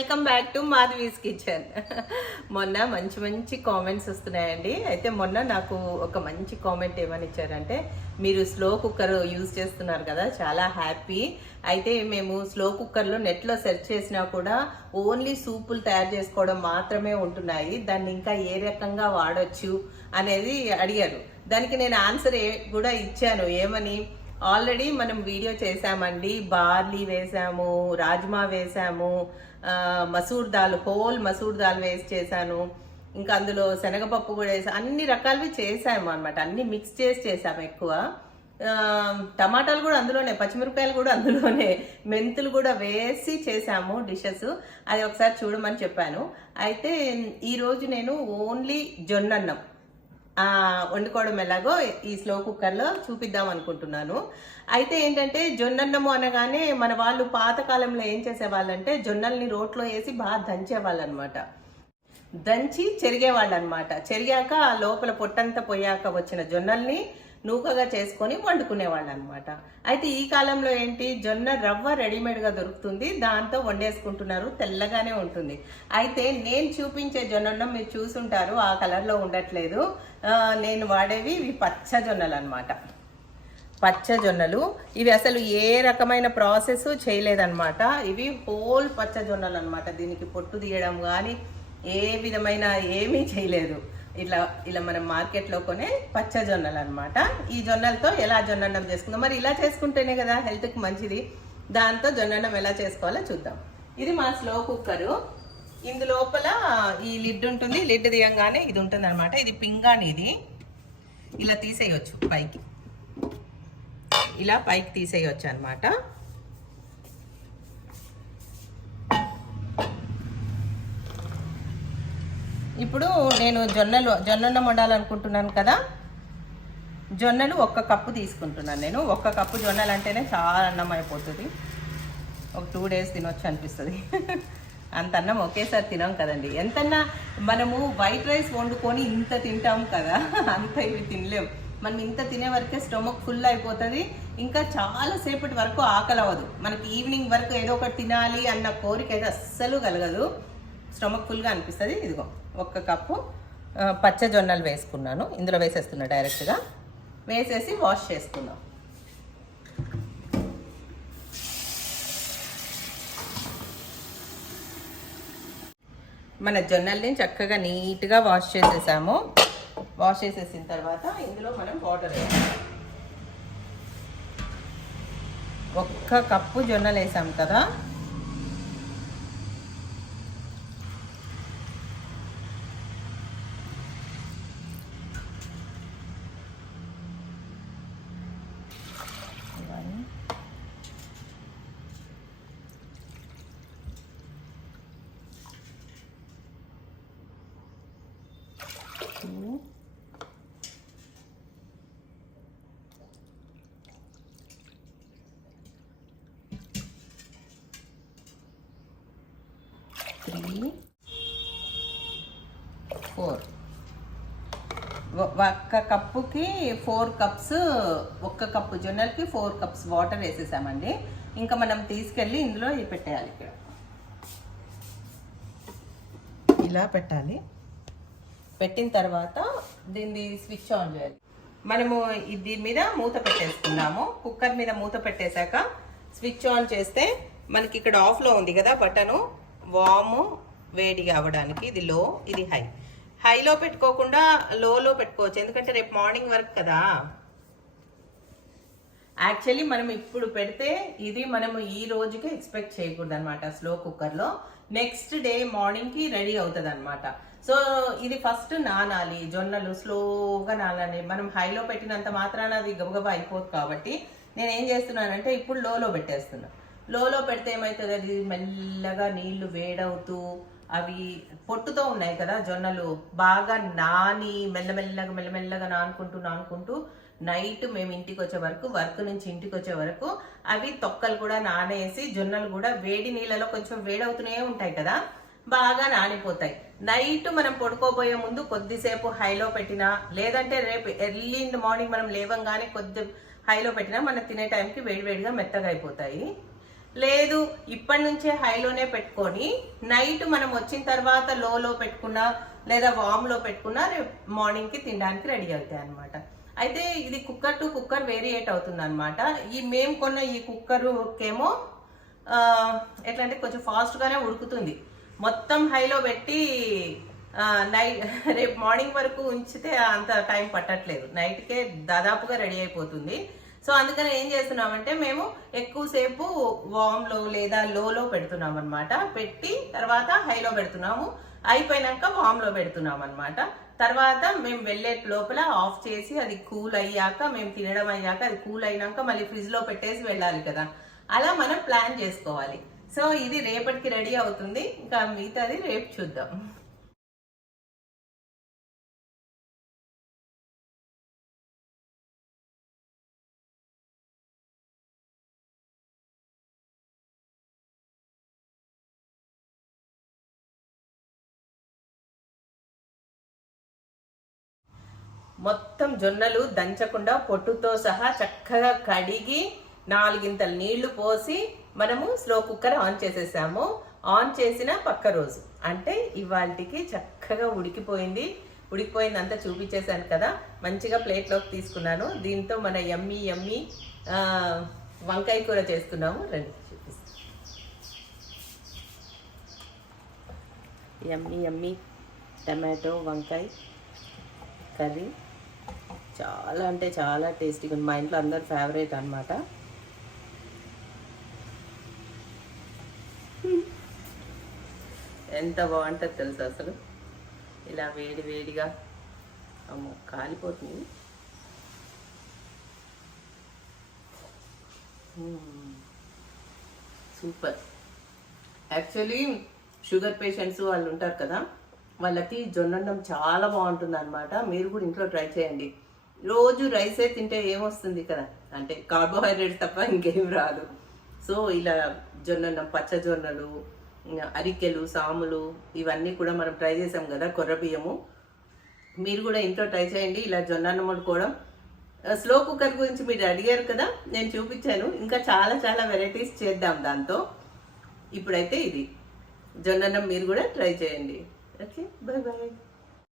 Welcome back to Madhavi's kitchen. మొన్న మంచి మంచి కామెంట్స్ వస్తున్నాయండి. అయితే మొన్న నాకు ఒక మంచి కామెంట్ ఏమని ఇచ్చారంటే మీరు స్లో కుక్కర్ యూజ్ చేస్తున్నారు కదా చాలా హ్యాపీ. అయితే మేము స్లో కుక్కర్లో నెట్లో సెర్చ్ చేసినా కూడా ఓన్లీ సూపులు తయారు చేసుకోవడం మాత్రమే ఉంటున్నాయి. దాన్ని ఇంకా ఏ రకంగా వాడచ్చు అనేది అడిగారు. దానికి నేను ఆన్సర్ కూడా ఇచ్చాను. ఏమని? ఆల్రెడీ మనం వీడియో చేసామండి బార్లీ వేసాము రాజ్మా వేసాము మసూర్ దాల్ హోల్ మసూర్ దాల్ వేసి చేశాను. ఇంకా అందులో శనగపప్పు కూడా వేసాము అన్ని రకాలవి చేసాము అనమాట అన్ని మిక్స్ చేసి చేసాము ఎక్కువ. టమాటాలు కూడా అందులోనే పచ్చిమిరపకాయలు కూడా అందులోనే మెంతులు కూడా వేసి చేసాము డిషెస్ అది ఒకసారి చూడమని చెప్పాను. అయితే ఈరోజు నేను ఓన్లీ జొన్నన్నం. వండుకోవడం ఎలాగో ఈ స్లో కుక్కర్లో చూపిద్దాం అనుకుంటున్నాను. అయితే ఏంటంటే జొన్నన్నము అనగానే మన వాళ్ళు పాతకాలంలో ఏం చేసేవాళ్ళంటే జొన్నల్ని రోట్లో వేసి బాగా దంచేవాళ్ళు అనమాట దంచి చెరిగేవాళ్ళు అనమాట చెరిగాక ఆ లోపల పొట్టంతా పోయాక వచ్చిన జొన్నల్ని నూకగా చేసుకొని వండుకునేవాళ్ళు అనమాట అయితే ఈ కాలంలో ఏంటి? జొన్న రవ్వ రెడీమేడ్గా దొరుకుతుంది. దాంతో వండేసుకుంటున్నారు. తెల్లగానే ఉంటుంది. అయితే నేను చూపించే జొన్నన్నం మీరు చూసుంటారు. ఆ కలర్లో ఉండట్లేదు. నేను వాడేవి ఇవి పచ్చ జొన్నలు అనమాట పచ్చ జొన్నలు. ఇవి అసలు ఏ రకమైన ప్రాసెస్ చేయలేదన్నమాట ఇవి హోల్ పచ్చ జొన్నలు అనమాట దీనికి పొట్టు తీయడం కానీ ఏ విధమైన ఏమీ చేయలేదు. ఇట్లా ఇలా మనం మార్కెట్లో కొనే పచ్చ జొన్నలు అనమాట ఈ జొన్నలతో ఎలా జొన్నన్నం చేసుకుందాం? మరి ఇలా చేసుకుంటేనే కదా హెల్త్కి మంచిది. దాంతో జొన్నన్నం ఎలా చేసుకోవాలో చూద్దాం. ఇది మా స్లో కుక్కరు. ఇందు లోపల ఈ లిడ్ ఉంటుంది. లిడ్ తీయంగానే ఇది ఉంటుంది అనమాట ఇది పింగాణి ఇది. ఇలా తీసేయొచ్చు పైకి. ఇలా పైకి తీసేయొచ్చు అనమాట ఇప్పుడు నేను జొన్నలు జొన్నన్నం వండాలనుకుంటున్నాను కదా. జొన్నలు ఒక్క కప్పు తీసుకుంటున్నాను నేను. ఒక్క కప్పు జొన్నలు అంటేనే చాలా అన్నం అయిపోతుంది. ఒక టూ డేస్ తినొచ్చు అనిపిస్తుంది. అంత అన్నం ఒకేసారి తినాం కదండి. ఎంతన్నా మనము వైట్ రైస్ వండుకొని ఇంత తింటాం కదా అంత ఇవి తినలేం. మనం ఇంత తినే వరకే స్టమక్ ఫుల్ అయిపోతుంది. ఇంకా చాలా సేపటి వరకు ఆకలి అవ్వదు. మనకి ఈవినింగ్ వరకు ఏదో ఒకటి తినాలి అన్న కోరిక అయితే అస్సలు కలగదు. స్టమక్ ఫుల్గా అనిపిస్తుంది. ఇదిగో. ఒక్క కప్పు పచ్చ జొన్నలు వేసుకున్నాను. ఇందులో వేసేస్తున్నా డైరెక్ట్గా. వేసేసి వాష్ చేసుకున్నాం మన జొన్నల్ని చక్కగా నీట్గా వాష్ చేసేసాము. వాష్ చేసేసిన తర్వాత ఇందులో మనం వాటర్ వేసాము ఒక్క కప్పు జొన్నలు వేసాం కదా ఇవన్నీ two, త్రీ ఫోర్. ఒక్క కప్పుకి ఫోర్ కప్స్ ఒక్క కప్పు జొన్నలకి ఫోర్ కప్స్ వాటర్ వేసేసామండి. ఇంకా మనం తీసుకెళ్ళి ఇందులో పెట్టేయాలి ఇక్కడ. ఇలా పెట్టాలి. పెట్టిన తర్వాత దీన్ని స్విచ్ ఆన్ చేయాలి. మనము దీని మీద మూత పెట్టేసుకున్నాము కుక్కర్ మీద మూత పెట్టేశాక స్విచ్ ఆన్ చేస్తే మనకి ఇక్కడ ఆఫ్లో ఉంది కదా బటను. వాము వేడిగా అవ్వడానికి ఇది లో ఇది హై. హైలో పెట్టుకోకుండా లోలో పెట్టుకోవచ్చు. ఎందుకంటే రేపు మార్నింగ్ వరకు కదా. యాక్చువల్లీ మనం ఇప్పుడు పెడితే ఇది మనము ఈ రోజుకి ఎక్స్పెక్ట్ చేయకూడదు అనమాట స్లో కుక్కర్లో నెక్స్ట్ డే మార్నింగ్కి రెడీ అవుతుంది అనమాట సో ఇది ఫస్ట్ నానాలి జొన్నలు స్లోగా నానాలి. మనం హైలో పెట్టినంత మాత్రాన అది గబగబా అయిపోదు కాబట్టి నేను ఏం చేస్తున్నానంటే ఇప్పుడు లోలో పెట్టేస్తున్నా. లోలో పెడితే ఏమవుతుంది అది మెల్లగా నీళ్ళు వేడవుతూ అవి పొట్టుతో ఉన్నాయి కదా జొన్నలు. బాగా నాని మెల్లమెల్లగా మెల్లమెల్లగా నానుకుంటూ నానుకుంటూ నైట్ మేము ఇంటికి వచ్చే వరకు వర్క్ నుంచి ఇంటికి వచ్చే వరకు అవి తొక్కలు కూడా నానేసి జొన్నలు కూడా వేడి నీళ్ళలో కొంచెం వేడవుతూనే ఉంటాయి కదా బాగా నానిపోతాయి. నైట్ మనం పడుకోబోయే ముందు కొద్దిసేపు హైలో పెట్టినా లేదంటే రేపు ఎర్లీ ఇన్ ద మార్నింగ్ మనం లేవంగానే కొద్ది హైలో పెట్టినా మనం తినే టైంకి వేడివేడిగా మెత్తగా అయిపోతాయి. లేదు ఇప్పటి నుంచే హైలోనే పెట్టుకొని నైట్ మనం వచ్చిన తర్వాత లోలో పెట్టుకున్నా లేదా వామ్లో పెట్టుకున్నా రేపు మార్నింగ్కి తినడానికి రెడీ అవుతాయి అనమాట అయితే ఇది కుక్కర్ టు కుక్కర్ వేరియేట్ అవుతుంది అనమాట ఈ మేము కొన్న ఈ కుక్కరుకేమో ఎట్లా అంటే కొంచెం ఫాస్ట్గానే ఉడుకుతుంది. మొత్తం హైలో పెట్టి నైట్ రేపు మార్నింగ్ వరకు ఉంచితే అంత టైం పట్టట్లేదు. నైట్కే దాదాపుగా రెడీ అయిపోతుంది. సో అందుకని ఏం చేస్తున్నామంటే మేము ఎక్కువసేపు వామ్లో లేదా లోలో పెడుతున్నాం అనమాట పెట్టి తర్వాత హైలో పెడుతున్నాము. అయిపోయినాక వామ్లో పెడుతున్నాం అనమాట తర్వాత మేము వెళ్ళే లోపల ఆఫ్ చేసి అది కూల్ అయ్యాక మేము తినడం అయ్యాక అది కూల్ అయినాక మళ్ళీ ఫ్రిడ్జ్లో పెట్టేసి వెళ్ళాలి కదా. అలా మనం ప్లాన్ చేసుకోవాలి. సో ఇది రేపటికి రెడీ అవుతుంది. ఇంకా మిగతాది రేపు చూద్దాం. మొత్తం జొన్నలు దంచకుండా పొట్టుతో సహా చక్కగా కడిగి నాలుగింతల నీళ్ళు పోసి మనము స్లో కుక్కర్ ఆన్ చేసేసాము. ఆన్ చేసిన పక్క రోజు. అంటే ఇవాళకి చక్కగా ఉడికిపోయింది. ఉడికిపోయిందంతా చూపించేశాను కదా. మంచిగా ప్లేట్లోకి తీసుకున్నాను. దీంతో మన ఎమ్మి ఎమ్మి వంకాయ కూర చేసుకున్నాము రండి చూపిస్తాను. ఎమ్మి ఎమ్మి టమాటో వంకాయ కర్రీ. చాలా అంటే చాలా టేస్టీగా ఉంది. మా ఇంట్లో అందరు ఫేవరెట్ అనమాట ఎంత బాగుంటుంది తెలుసు అసలు? ఇలా వేడి వేడిగా అమ్మో కాలిపోతుంది. సూపర్. యాక్చువల్లీ షుగర్ పేషెంట్స్ వాళ్ళు ఉంటారు కదా వాళ్ళకి జొన్నన్నం చాలా బాగుంటుంది అనమాట మీరు కూడా ఇంట్లో ట్రై చేయండి. రోజు రైసే తింటే ఏమొస్తుంది కదా? అంటే కార్బోహైడ్రేట్స్ తప్ప ఇంకేం రాదు. సో ఇలా జొన్నన్నం పచ్చ జొన్నలు ఇంకా అరికెలు సాములు ఇవన్నీ కూడా మనం ట్రై చేసాం కదా కొర్ర బియ్యము. మీరు కూడా ఇంట్లో ట్రై చేయండి ఇలా జొన్నన్నం వండుకోవడం. స్లో కుక్కర్ గురించి మీరు అడిగారు కదా నేను చూపించాను. ఇంకా చాలా చాలా వెరైటీస్ చేద్దాం దాంతో. ఇప్పుడైతే ఇది. జొన్నన్నం మీరు కూడా ట్రై చేయండి. Okay bye bye.